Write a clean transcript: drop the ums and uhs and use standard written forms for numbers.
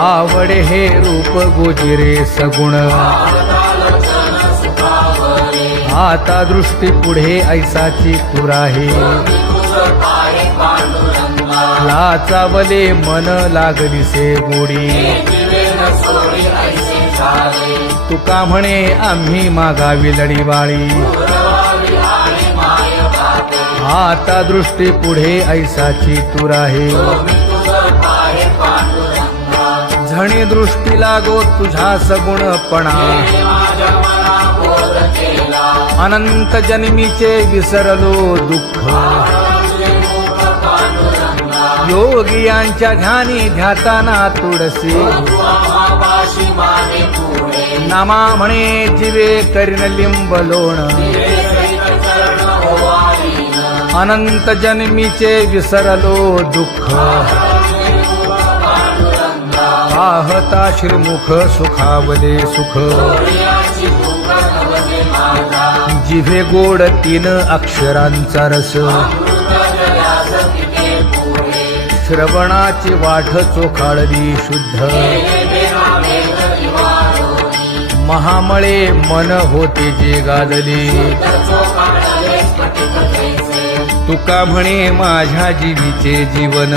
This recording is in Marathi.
आवडे हे रूप गोजिरे सगुण आता दृष्टी पुढे ऐसाची तू राहे लाचावले मन लागलीसे गोडी तुका म्हणे आम्ही मागावी लढीवाळी आता दृष्टी पुढे ऐसाची तू राहे झणी दृष्टी लागो तुझ्या सगुणपणा अनंत जन्मीचे विसरलो दुःख योगियांच्या ध्यानी ध्याताना तुळसी नामा म्हणे जीवे करीन लिंब लोण अनंत जन्मीचे विसरलो दुःख पाहता श्रीमुख सुखावले सुख जिभे गोड 3 अक्षरांचा रस श्रवणाची वाट चोखाळली शुद्ध महामळे मन होते जे गादले तुका म्हणे माझ्या जीवीचे जीवन